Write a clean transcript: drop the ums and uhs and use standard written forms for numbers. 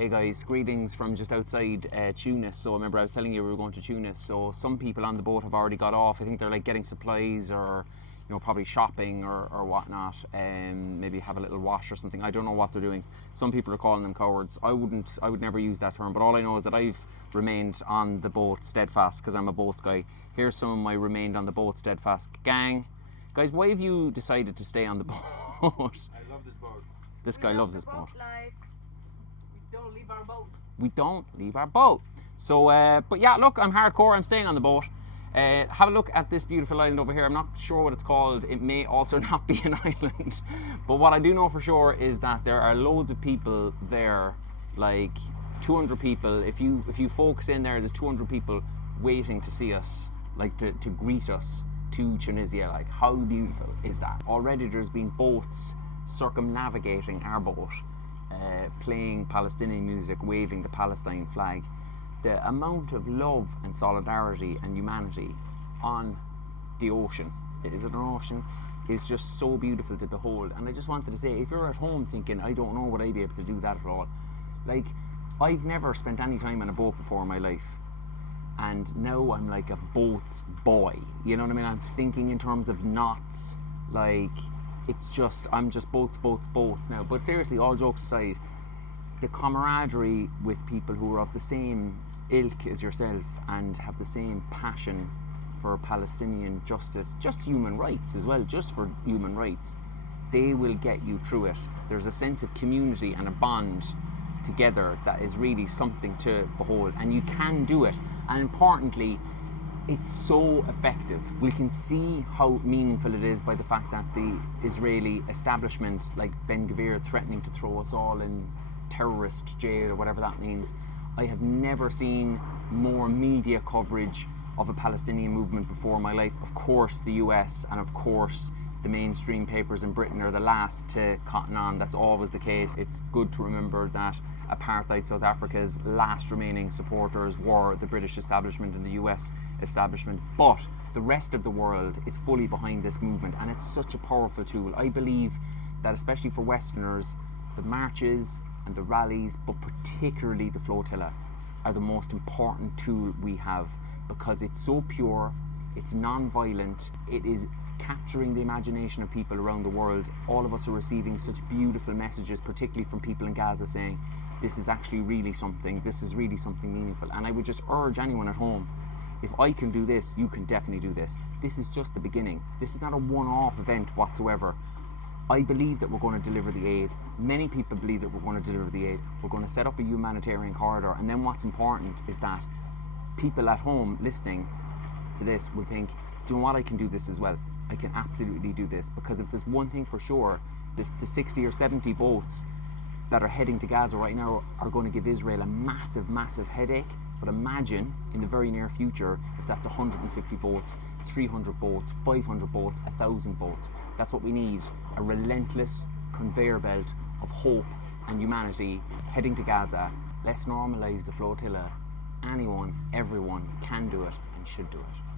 Hey guys, greetings from just outside Tunis. So remember I was telling you we were going to Tunis. So some people on the boat have already got off. I think they're like getting supplies or probably shopping or whatnot, and maybe have a little wash or something. I don't know what they're doing. Some people are calling them cowards. I would never use that term, but all I know is that I've remained on the boat steadfast because I'm a boats guy. Here's some of my remained on the boat steadfast gang. Guys, why have you decided to stay on the boat? I love this boat. This guy loves this boat. Life. We don't leave our boat. We don't leave our boat. So, but yeah, look, I'm hardcore. I'm staying on the boat. Have a look at this beautiful island over here. I'm not sure what it's called. It may also not be an island. But what I do know for sure is that there are loads of people there, like 200 people. If you focus in there's 200 people waiting to see us, like to greet us to Tunisia. Like, how beautiful is that? Already there's been boats circumnavigating our boat, playing Palestinian music, waving the Palestine flag. The amount of love and solidarity and humanity on the ocean, is it an ocean, is just so beautiful to behold. And I just wanted to say, if you're at home thinking, I don't know would I be able to do that at all, like, I've never spent any time on a boat before in my life, and now I'm like a boats boy, you know what I mean? I'm thinking in terms of knots, like, I'm just boats now. But seriously, all jokes aside, the camaraderie with people who are of the same ilk as yourself and have the same passion for Palestinian justice, just human rights as well, just for human rights, they will get you through it. There's a sense of community and a bond together that is really something to behold, and you can do it. And importantly, it's so effective. We can see how meaningful it is by the fact that the Israeli establishment, like Ben Gvir threatening to throw us all in terrorist jail or whatever that means. I have never seen more media coverage of a Palestinian movement before in my life. Of course the US and of course the mainstream papers in Britain are the last to cotton on. That's always the case. It's good to remember that apartheid South Africa's last remaining supporters were the British establishment and the US establishment, but the rest of the world is fully behind this movement, and it's such a powerful tool. I believe that especially for Westerners, the marches and the rallies, but particularly the flotilla, are the most important tool we have, because it's so pure, it's non-violent, it is capturing the imagination of people around the world. All of us are receiving such beautiful messages, particularly from people in Gaza, saying this is actually really something, this is really something meaningful. And I would just urge anyone at home, if I can do this, you can definitely do this. This is just the beginning. This is not a one-off event whatsoever. I believe that we're going to deliver the aid. Many people believe that we're going to deliver the aid. We're going to set up a humanitarian corridor. And then what's important is that people at home listening to this will think, do you know what, I can do this as well. I can absolutely do this. Because if there's one thing for sure, the 60 or 70 boats that are heading to Gaza right now are going to give Israel a massive, massive headache. But imagine in the very near future if that's 150 boats, 300 boats, 500 boats, 1,000 boats. That's what we need, a relentless conveyor belt of hope and humanity heading to Gaza. Let's normalise the flotilla. Anyone, everyone can do it and should do it.